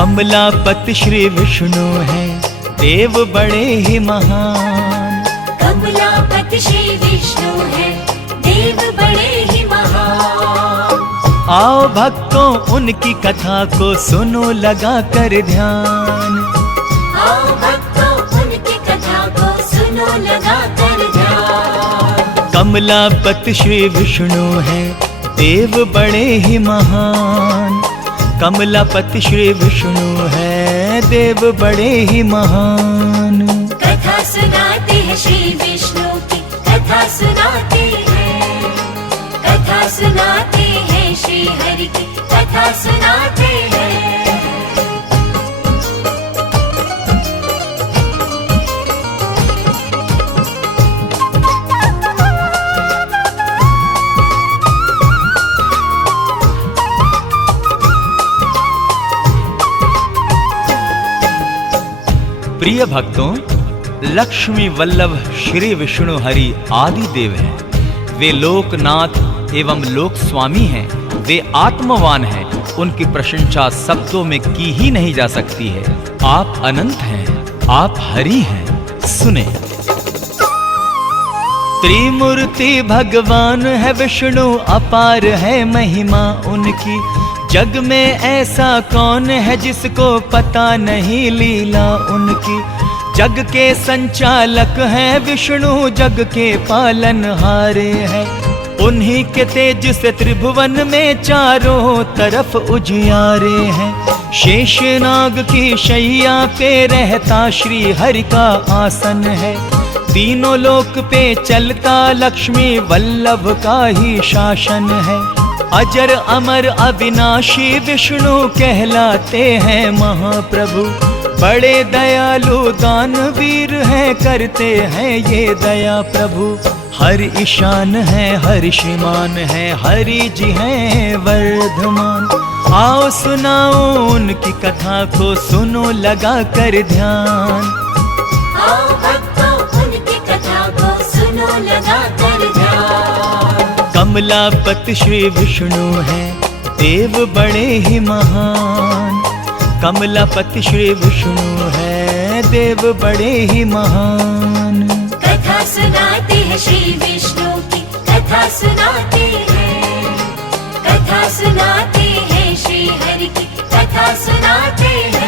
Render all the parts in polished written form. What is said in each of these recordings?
कमलापति श्री विष्णु हैं, देव बड़े ही महान। कमलापति श्री विष्णु है, देव बड़े ही महान। आओ भक्तों उनकी कथा को सुनो लगा कर ध्यान। आओ भक्तों उनकी कथा को सुनो लगा कर ध्यान। कमलापति श्री विष्णु हैं, देव बड़े ही महान। कमलापति श्री विष्णु हैं, देव बड़े ही महान। कथा सुनाते हैं श्री विष्णु की, कथा सुनाते हैं। कथा सुनाते हैं श्री हरि की, कथा सुनाते हैं। प्रिय भक्तों, लक्ष्मी वल्लभ श्री विष्णु हरि आदि देव हैं। वे लोकनाथ एवं लोक स्वामी हैं। वे आत्मवान हैं। उनकी प्रशंसा शब्दों में की ही नहीं जा सकती है। आप अनंत हैं, आप हरि हैं। सुने। त्रिमूर्ति भगवान है विष्णु, अपार है महिमा उनकी। जग में ऐसा कौन है जिसको पता नहीं लीला उनकी। जग के संचालक हैं विष्णु, जग के पालनहारे हैं। उन्हीं के तेज से त्रिभुवन में चारों तरफ उजियारे हैं। शेषनाग की शैया पे रहता श्री हरि का आसन है। तीनों लोक पे चलता लक्ष्मी वल्लभ का ही शासन है। अजर अमर अविनाशी विष्णु कहलाते हैं महाप्रभु। बड़े दयालु दानवीर हैं, करते हैं ये दया प्रभु। हर ईशान है, हर श्रीमान है, हरि जी हैं वर्धमान। आओ सुनाओ उनकी कथा को सुनो लगा कर ध्यान। आओ भक्तों उनकी कथा को सुनो लगा कर ध्यान। कमलापति श्री विष्णु हैं, देव बड़े ही महान। कमलापति श्री विष्णु हैं, देव बड़े ही महान। कथा सुनाते हैं श्री विष्णु की, कथा सुनाते हैं। कथा सुनाते हैं श्री हरि की, कथा सुनाते हैं।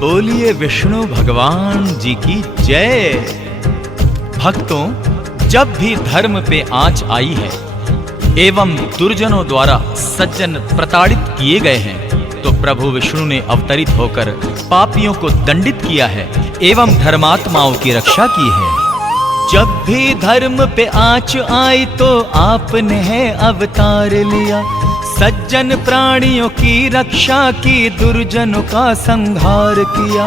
बोलिए विष्णु भगवान जी की जय। भक्तों, जब भी धर्म पे आंच आई है एवं दुर्जनों द्वारा सज्जन प्रताड़ित किए गए हैं, तो प्रभु विष्णु ने अवतरित होकर पापियों को दंडित किया है एवं धर्मात्माओं की रक्षा की है। जब भी धर्म पे आंच आई तो आपने है अवतार लिया। सज्जन प्राणियों की रक्षा की, दुर्जनों का संहार किया।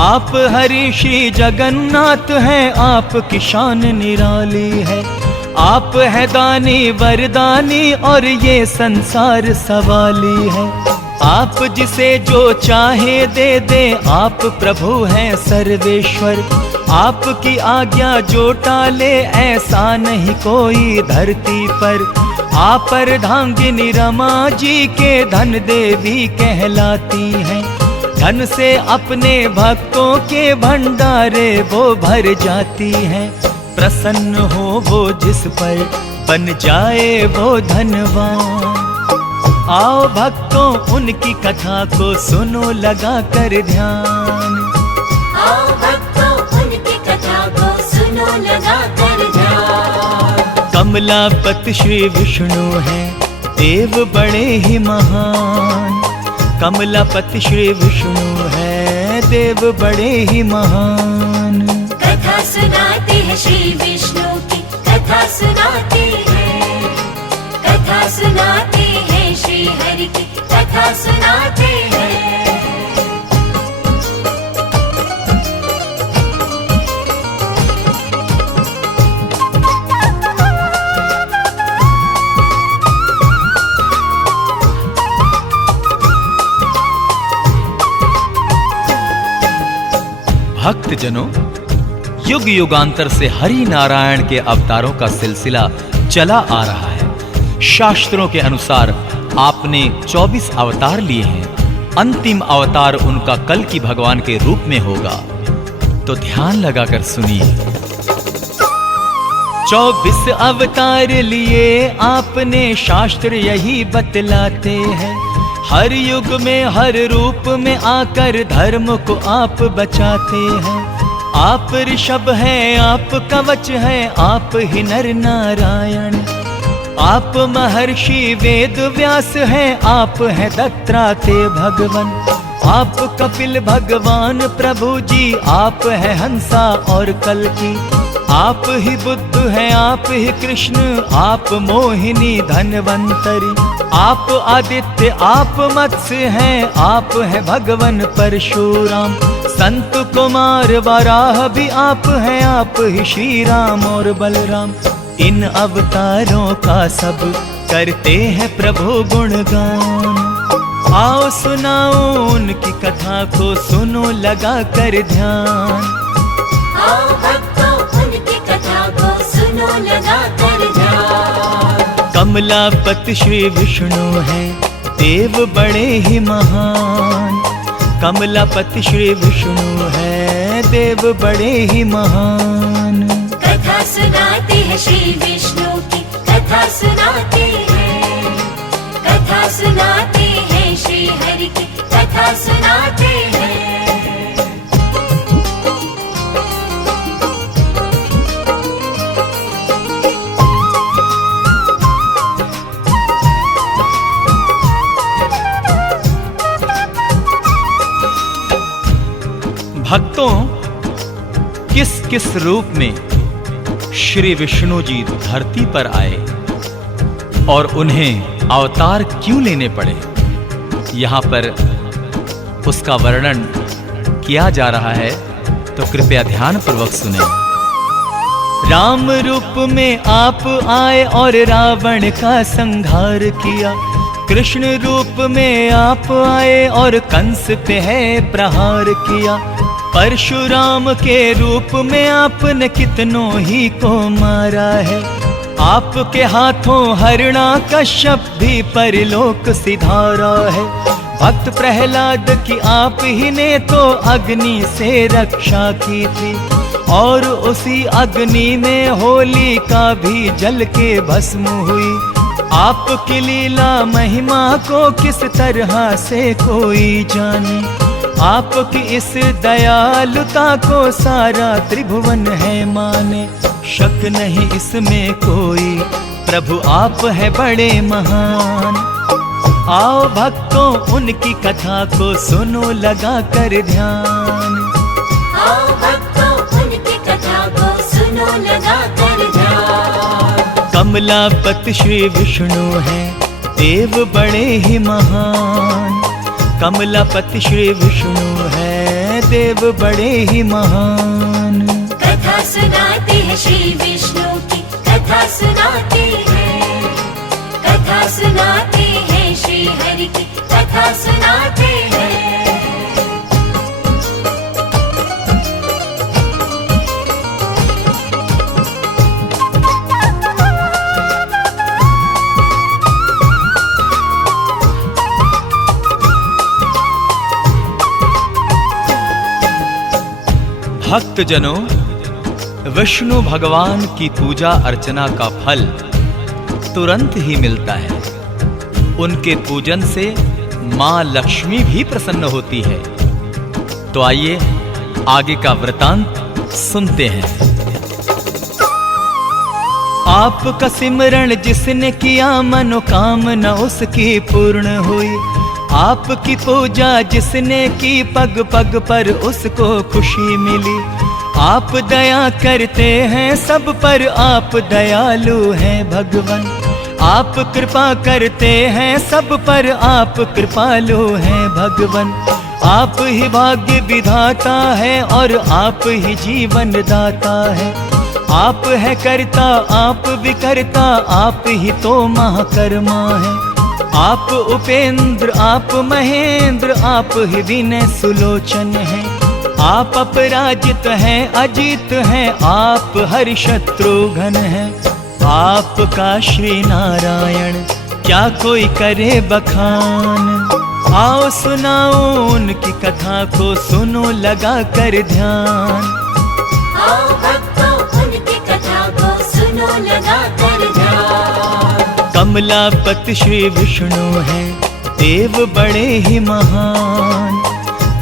आप हरि श्री जगन्नाथ हैं, आपकी शान निराली है। आप है दानी वरदानी और ये संसार सवाली है। आप जिसे जो चाहे दे दे, आप प्रभु हैं सर्वेश्वर। आपकी आज्ञा जो टाले, ऐसा नहीं कोई धरती पर। आप अर्धांगिनी रमा जी के धन देवी कहलाती हैं। धन से अपने भक्तों के भंडारे वो भर जाती हैं। प्रसन्न हो वो जिस पर, बन जाए वो धनवान। आओ भक्तों उनकी कथा को सुनो लगा कर ध्यान। आओ भक्तों उनकी कथा को सुनो लगा कर ध्यान। कमलापति श्री विष्णु हैं, देव बड़े ही महान। कमलापति श्री विष्णु हैं, देव बड़े ही महान। कथा सुनाते हैं श्री विष्णु की, कथा सुनाते हैं। कथा सुनाते हैं श्री हरि की, कथा सुनाते हैं। भक्तजनों, युग युगांतर से हरि नारायण के अवतारों का सिलसिला चला आ रहा है। शास्त्रों के अनुसार आपने 24 अवतार लिए हैं। अंतिम अवतार उनका कल की भगवान के रूप में होगा। तो ध्यान लगाकर सुनिए। 24 अवतार लिए आपने, शास्त्र यही बतलाते हैं। हर युग में हर रूप में आकर धर्म को आप बचाते हैं। आप ऋषभ हैं, आप कवच हैं, आप ही नर नारायण। आप महर्षि वेद व्यास हैं, आप हैं दत्तात्रेय भगवान। आप कपिल भगवान प्रभु जी, आप हैं हंसा और कल्की। आप ही बुद्ध हैं, आप ही कृष्ण, आप मोहिनी धनवंतरी। आप आदित्य, आप मत्स्य हैं, आप हैं भगवान परशुराम। संत कुमार वराह भी आप हैं, आप ही श्री राम और बलराम। इन अवतारों का सब करते हैं प्रभु गुणगान। आओ सुनाओ उनकी कथा को, सुनो लगा कर ध्यान। आओ भक्तों उनकी कथा को सुनो लगा कर ध्यान। कमलापति श्री विष्णु हैं, देव बड़े ही महान। कमलापति श्री विष्णु हैं, देव बड़े ही महान। कथा सुनाते हैं श्री विष्णु की, कथा सुनाते हैं। कथा सुनाते हैं श्री हरि की, कथा सुनाते हैं। भक्तों, किस किस रूप में श्री विष्णु जी धरती पर आए और उन्हें अवतार क्यों लेने पड़े, यहाँ पर उसका वर्णन किया जा रहा है। तो कृपया ध्यान पूर्वक सुने। राम रूप में आप आए और रावण का संहार किया। कृष्ण रूप में आप आए और कंस पे है प्रहार किया। परशुराम के रूप में आपने कितनों ही को मारा है। आपके हाथों हरणा कश्यप भी परलोक सिधारा है। भक्त प्रहलाद की आप ही ने तो अग्नि से रक्षा की थी, और उसी अग्नि में होलिका भी जल के भस्म हुई। आपकी लीला महिमा को किस तरह से कोई जाने। आपकी इस दयालुता को सारा त्रिभुवन है माने। शक नहीं इसमें कोई, प्रभु आप है बड़े महान। आओ भक्तों उनकी कथा को सुनो लगा कर ध्यान। आओ भक्तों उनकी कथा को सुनो लगा कर ध्यान। कमलापति श्री विष्णु हैं, देव बड़े ही महान। कमलापति श्री विष्णु हैं, देव बड़े ही महान। कथा सुनाते हैं श्री विष्णु की, कथा सुनाते हैं। कथा सुनाते हैं श्री हरि की, कथा सुनाते हैं। भक्तजनों, विष्णु भगवान की पूजा अर्चना का फल तुरंत ही मिलता है। उनके पूजन से मां लक्ष्मी भी प्रसन्न होती है। तो आइए आगे का वृतांत सुनते हैं। आपका सिमरण जिसने किया मनोकामना उसकी पूर्ण हुई। आपकी पूजा जिसने की पग पग पर उसको खुशी मिली। आप दया करते हैं सब पर, आप दयालु हैं भगवान। आप कृपा करते हैं सब पर, आप कृपालु हैं भगवान। आप ही भाग्य विधाता है और आप ही जीवन दाता है। आप है करता, आप विकर्ता, आप ही तो महाकर्मा है। आप उपेंद्र, आप महेंद्र, आप ही विनय सुलोचन है। आप अपराजित हैं, अजीत हैं, आप हरि शत्रुघ्न हैं। आपका श्री नारायण क्या कोई करे बखान। आओ सुनाओ उनकी कथा को, सुनो लगा कर ध्यान। आओ भक्तों उनकी कथा को सुनो लगा कर ध्यान। कमलापति श्री विष्णु हैं, देव बड़े ही महान।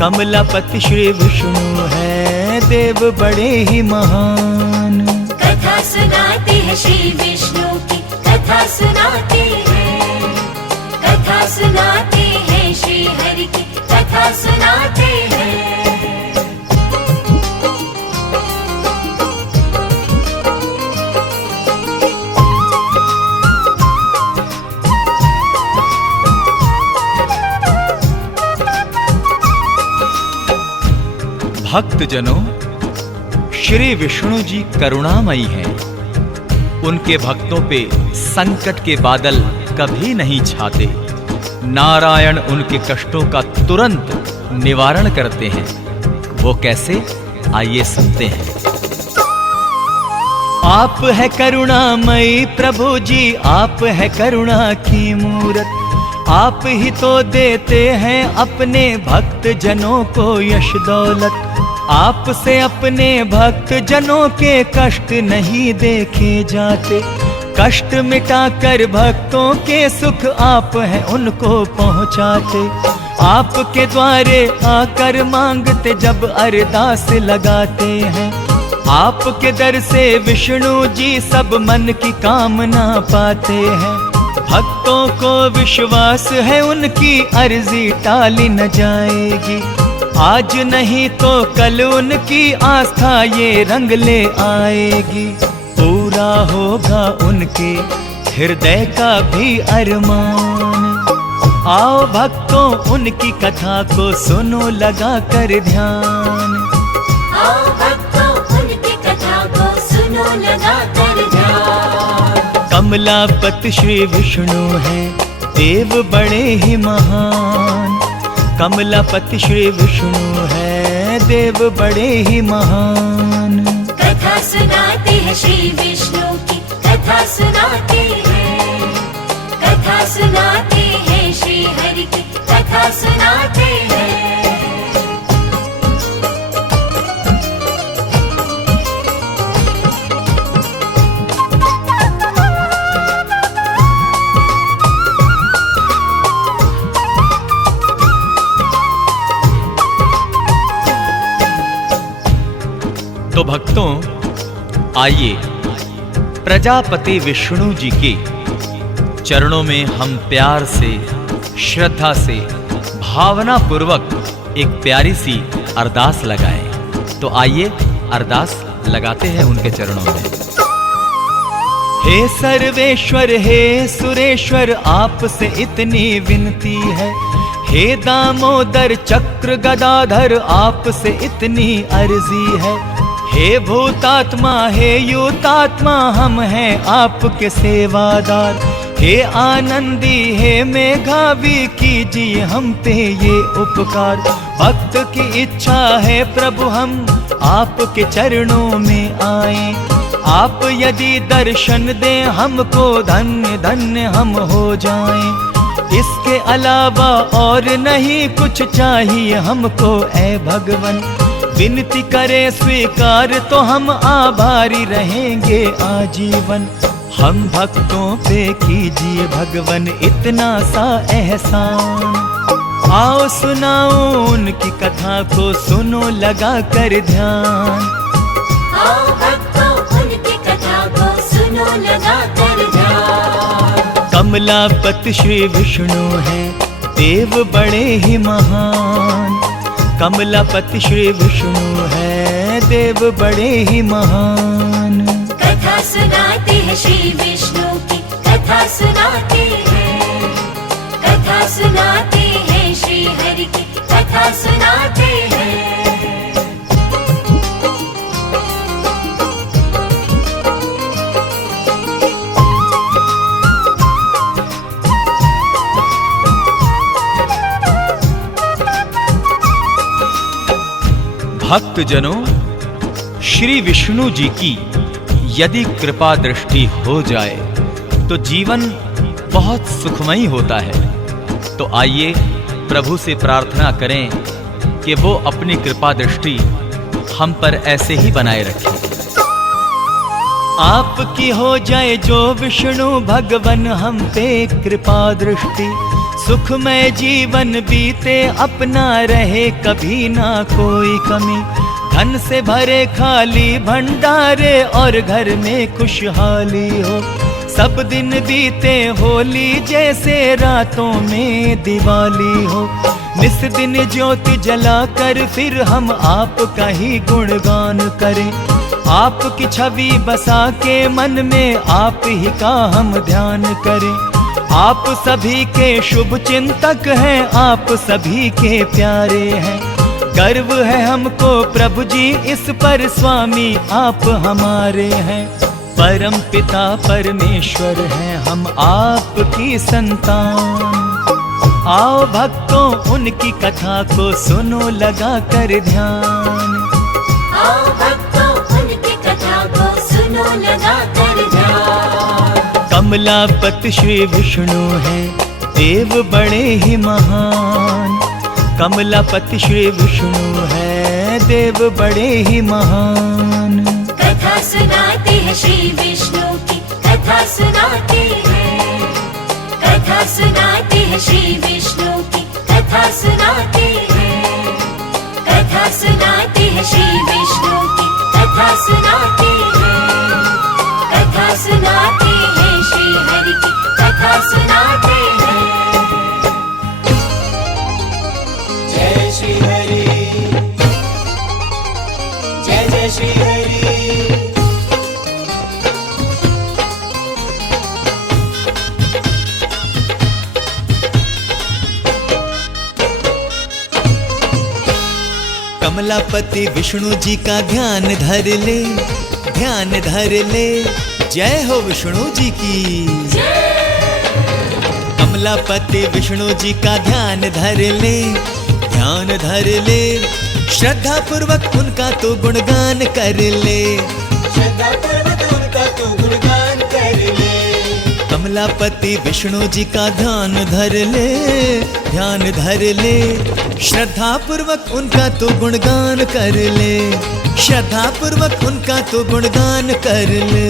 कमलापति श्री विष्णु हैं, देव बड़े ही महान। कथा सुनाते हैं श्री विष्णु की, कथा सुनाते हैं। कथा सुनाते हैं श्री हरि की, कथा सुनाते हैं। भक्तजनों, श्री विष्णु जी करुणामयी हैं। उनके भक्तों पे संकट के बादल कभी नहीं छाते। नारायण उनके कष्टों का तुरंत निवारण करते हैं। वो कैसे, आइए सुनते हैं। आप है करुणामयी प्रभु जी, आप है करुणा की मूरत। आप ही तो देते हैं अपने भक्त जनों को यश दौलत। आपसे अपने भक्त जनों के कष्ट नहीं देखे जाते। कष्ट मिटाकर भक्तों के सुख आप हैं उनको पहुँचाते। आपके द्वारे आकर मांगते जब अरदास लगाते हैं। आपके दर से विष्णु जी सब मन की कामना पाते हैं। भक्तों को विश्वास है उनकी अर्जी टाली न जाएगी। आज नहीं तो कल उनकी आस्था ये रंग ले आएगी। पूरा होगा उनके हृदय का भी अरमान। आओ भक्तों उनकी कथा को सुनो लगा कर ध्यान। आओ भक्तों उनकी कथा को सुनो लगा कर ध्यान। कमलापति श्री विष्णु हैं, देव बड़े ही महान। कमलापति श्री विष्णु हैं, देव बड़े ही महान। कथा सुनाते हैं श्री विष्णु की, कथा सुनाते हैं। कथा सुनाते हैं श्री हरि की, कथा सुनाते हैं। तो भक्तों, आइए प्रजापति विष्णु जी के चरणों में हम प्यार से, श्रद्धा से, भावना पूर्वक एक प्यारी सी अरदास लगाएं। तो आइए अरदास लगाते हैं उनके चरणों में। हे सर्वेश्वर, हे सुरेश्वर, आपसे इतनी विनती है। हे दामोदर चक्र गदाधर, आपसे इतनी अर्जी है। हे भूतात्मा, हे युतात्मा, हम हैं आपके सेवादार। हे आनंदी, हे मेघावी, कीजिए हम पे ये उपकार। भक्त की इच्छा है प्रभु हम आपके चरणों में आए। आप यदि दर्शन दें हमको, धन्य धन्य हम हो जाएं। इसके अलावा और नहीं कुछ चाहिए हमको ऐ भगवन। विनती करे स्वीकार तो हम आभारी रहेंगे आजीवन। हम भक्तों पे कीजिए भगवन इतना सा एहसान। आओ सुनाओ उनकी कथा को, सुनो लगा कर ध्यान। आओ भक्तों उनकी कथा को सुनो लगा कर ध्यान। कमलापति श्री विष्णु हैं, देव बड़े ही महान। कमलापति श्री विष्णु हैं, देव बड़े ही महान। कथा सुनाते हैं श्री विष्णु की, कथा सुनाते हैं। कथा सुनाते हैं श्री हरि की, कथा सुनाते हैं। भक्तजनों, श्री विष्णु जी की यदि कृपा दृष्टि हो जाए तो जीवन बहुत सुखमयी होता है। तो आइए प्रभु से प्रार्थना करें कि वो अपनी कृपा दृष्टि हम पर ऐसे ही बनाए रखें। आपकी हो जाए जो विष्णु भगवन हम पे कृपा दृष्टि, सुखमय जीवन बीते अपना रहे कभी ना कोई कमी। धन से भरे खाली भंडारे और घर में खुशहाली हो, सब दिन बीते होली जैसे रातों में दिवाली हो। निस दिन ज्योति जलाकर फिर हम आपका ही गुणगान करें, आपकी छवि बसा के मन में आप ही का हम ध्यान करें। आप सभी के शुभ चिंतक हैं, आप सभी के प्यारे हैं। गर्व है हमको प्रभु जी इस पर, स्वामी आप हमारे हैं। परम पिता परमेश्वर हैं हम आपकी संतान। आओ भक्तों उनकी कथा को सुनो लगा कर ध्यान। आओ भक्तों उनकी कथा को सुनो लगा कर ध्यान। कमलापति श्री विष्णु हैं देव बड़े ही महान। कमलापति श्री विष्णु है देव बड़े ही महान। कथा सुनाते हैं श्री विष्णु की, कथा सुनाते हैं। कथा सुनाते हैं श्री विष्णु की, कथा सुनाते हैं। कथा सुनाते हैं श्री विष्णु की, कथा सुनाते हैं। कथा सुनाते हैं श्री हरि की, कथा सुनाते हैं। जय श्री हरि, जय जय श्री हरि। कमलापति विष्णु जी का ध्यान धर ले, ध्यान धर ले। जय हो विष्णु जी की। कमलापति विष्णु जी का ध्यान धर ले, ध्यान धर ले। श्रद्धा पूर्वक उनका तो गुणगान कर ले, श्रद्धा पूर्वक उनका तो गुणगान कर ले। कमलापति विष्णु जी का ध्यान धर ले, ध्यान धर ले। श्रद्धा पूर्वक उनका तो गुणगान कर ले, श्रद्धा पूर्वक उनका तो गुणगान कर ले।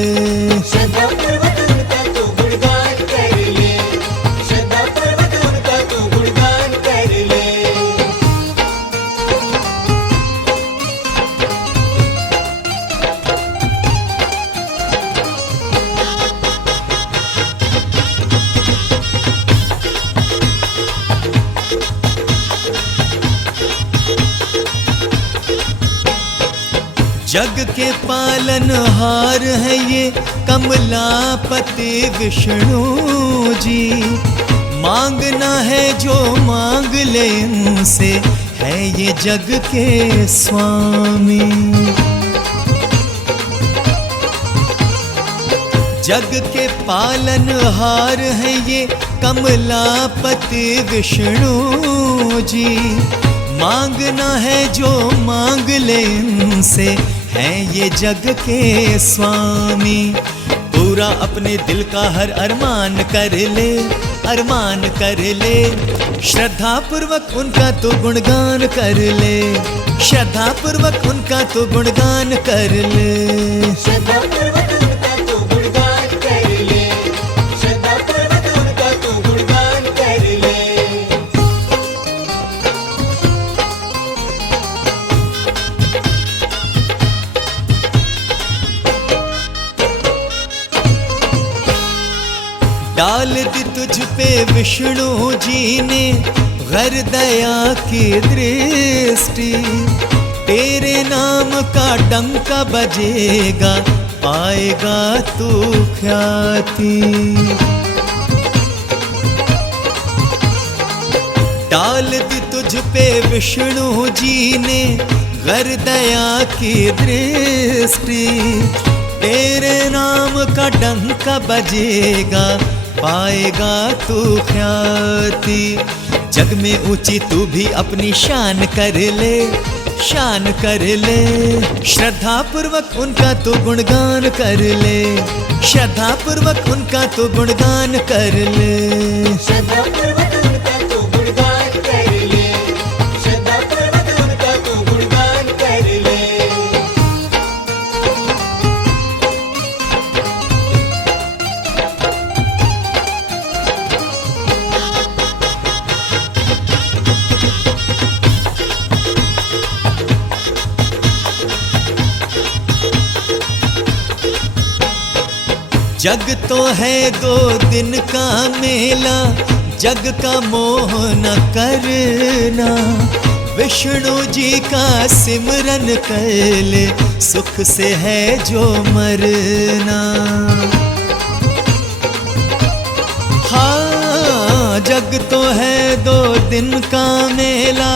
श्रद्धा पूर्वक उनका तो गुणगान कर ले, श्रद्धा पूर्वक उनका तो गुणगान कर ले। जग के पालनहार है ये कमलापति विष्णु जी। मांगना है जो मांग ले उनसे, है ये जग के स्वामी। जग के पालनहार है ये कमलापति विष्णु जी। मांगना है जो मांग ले उनसे, है ये जग के स्वामी। पूरा अपने दिल का हर अरमान कर ले, अरमान कर ले। श्रद्धा पूर्वक उनका तो गुणगान कर ले, श्रद्धा पूर्वक उनका तो गुणगान कर ले। श्रद्धा पूर्वक उनका तो गुणगान कर ले, श्रद्धा पूर्वक उनका तो गुणगान कर ले। डाल दी तुझ पे विष्णु जी ने घर दया की दृष्टि। तेरे नाम का डंका बजेगा, पाएगा तू ख्याति। डाल दी तुझ पे विष्णु जी ने घर दया की दृष्टि। तेरे नाम का डंका बजेगा, पाएगा तू ख्याति। जग में ऊंची तू भी अपनी शान कर ले, शान कर ले। श्रद्धा पूर्वक उनका तू गुणगान कर ले, श्रद्धा पूर्वक उनका तू गुणगान कर ले। श्रद्धा पूर्वक उनका तू गुणगान कर ले, श्रद्धा पूर्वक उनका तू गुणगान कर ले। जग तो है 2 दिन का मेला, जग का मोह न करना। विष्णु जी का सिमरन कर ले, सुख से है जो मरना। हाँ, जग तो है 2 दिन का मेला,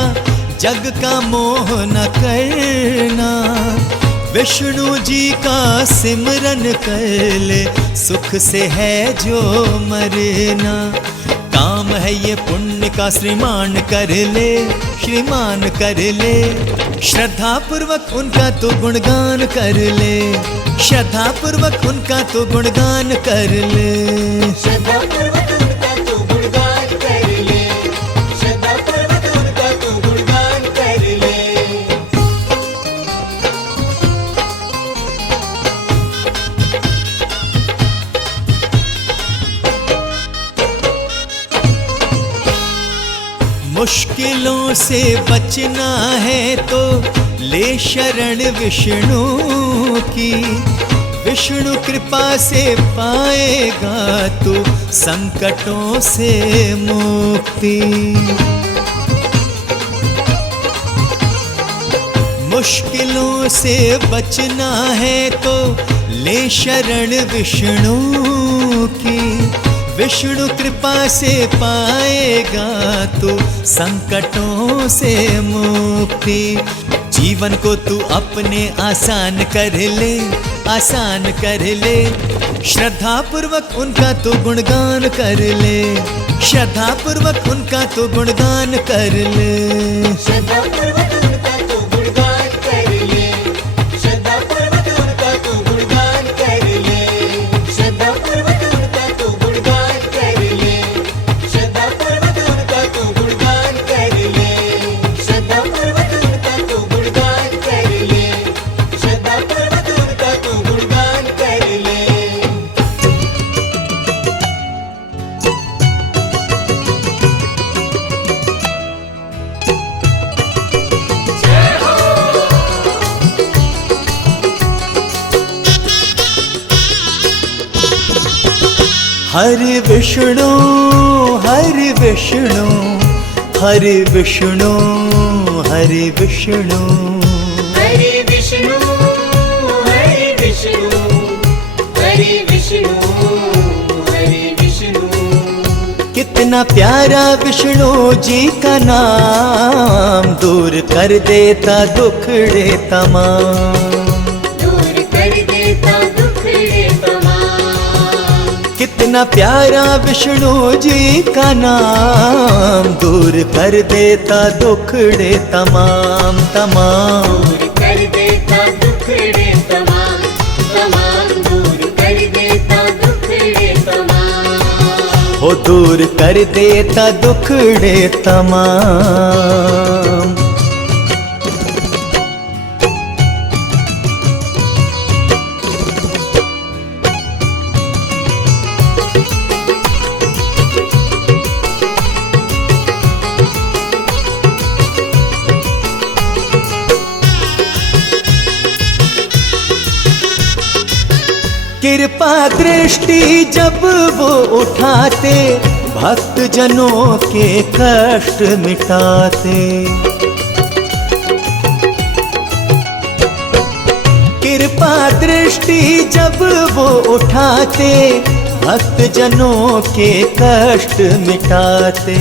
जग का मोह न करना। विष्णु जी का सिमरन कर ले, सुख से है जो मरना। काम है ये पुण्य का श्रीमान कर ले, श्रीमान कर ले। श्रद्धा पूर्वक उनका तो गुणगान कर ले, श्रद्धा पूर्वक उनका तो गुणगान कर ले। श्रद्धा पूर्वक उनका तू गुणगान कर ले, श्रद्धा पूर्वक उनका तू गुणगान कर ले। मुश्किलों से बचना है तो ले शरण विष्णु की। विष्णु कृपा से पाएगा तू संकटों से मुक्ति। मुश्किलों से बचना है तो ले शरण विष्णु की। विष्णु कृपा से पाएगा तू संकटों से मुक्ति। जीवन को तू अपने आसान कर ले, आसान कर ले। श्रद्धा पूर्वक उनका तू गुणगान कर ले, श्रद्धा पूर्वक उनका तू गुणगान कर ले। श्रद्धा पूर्वक उनका तू गुणगान कर ले, श्रद्धा पूर्वक उनका तू गुणगान कर ले। श्रद्धा पूर्वक उनका तू गुणगान कर ले, श्रद्धा पूर्वक उनका तू गुणगान कर ले। श्रद्धा पूर्वक उनका तू गुणगान कर ले, श्रद्धा पूर्वक उनका तू गुणगान कर ले। हरि विष्णु, हरि विष्णु, हरि विष्णु, हरि विष्णु। हरे विष्णु, हरे विष्णु, हरे विष्णु, हरे विष्णु। कितना प्यारा विष्णु जी का नाम, दूर कर देता दुखड़े तमाम। दूर कर देता दुखड़े तमाम। कितना प्यारा विष्णु जी का नाम, दूर कर देता दुखड़े तमाम तमाम। दूर कर देता दुखड़े तमाम तमाम। दूर कर देता दुखड़े तमाम। हो दूर कर देता दुखड़े तमाम। कृपा दृष्टि जब वो उठाते, भक्त जनों के कष्ट मिटाते। कृपा दृष्टि जब वो उठाते, भक्त जनों के कष्ट मिटाते।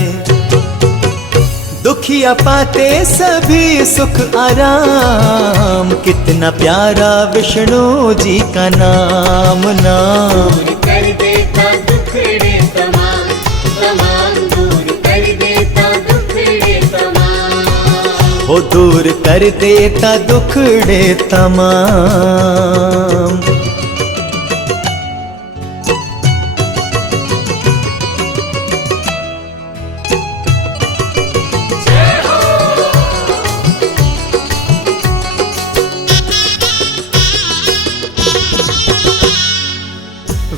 दुखिया पाते सभी सुख आराम, कितना प्यारा विष्णु जी का नाम नाम। दूर कर देता दुखड़े हो दूर कर देता दुखड़े तमाम।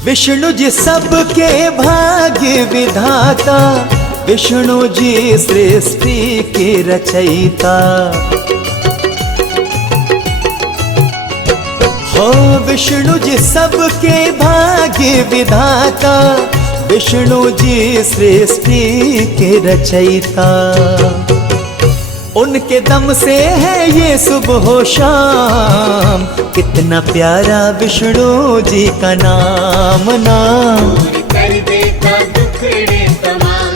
विष्णु जी सबके भाग्य विधाता, विष्णु जी सृष्टि के रचयिता। हो विष्णु जी सबके भाग्य विधाता, विष्णु जी सृष्टि के रचयिता। उनके दम से है ये सुबह शाम, कितना प्यारा विष्णु जी का नाम नाम। दूर कर देता दुखड़े तमाम,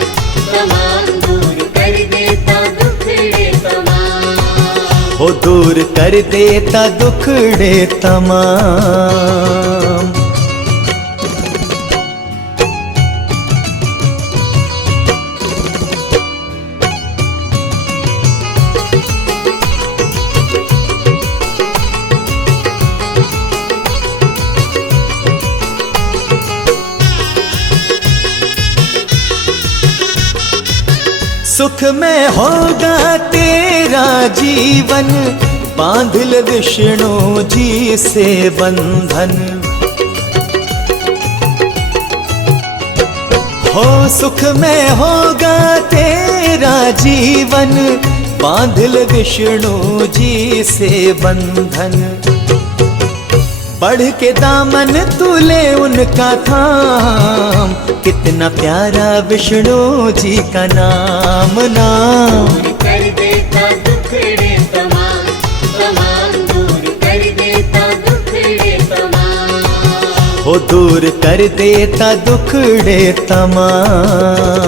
तमाम दूर कर देता दुखड़े तमाम। हो दूर कर देता दुखड़े तमाम। सुख में होगा तेरा जीवन, बांध ले विष्णु जी से बंधन। हो सुख में होगा तेरा जीवन, बांध ले विष्णु जी से बंधन। बढ़ के दामन तूले उनका थाम, कितना प्यारा विष्णु जी का नाम नाम। दूर कर देता दुखड़े तमाम, तमाम दूर कर देता दुखड़े तमाम। हो दूर कर देता दुखड़े तमाम।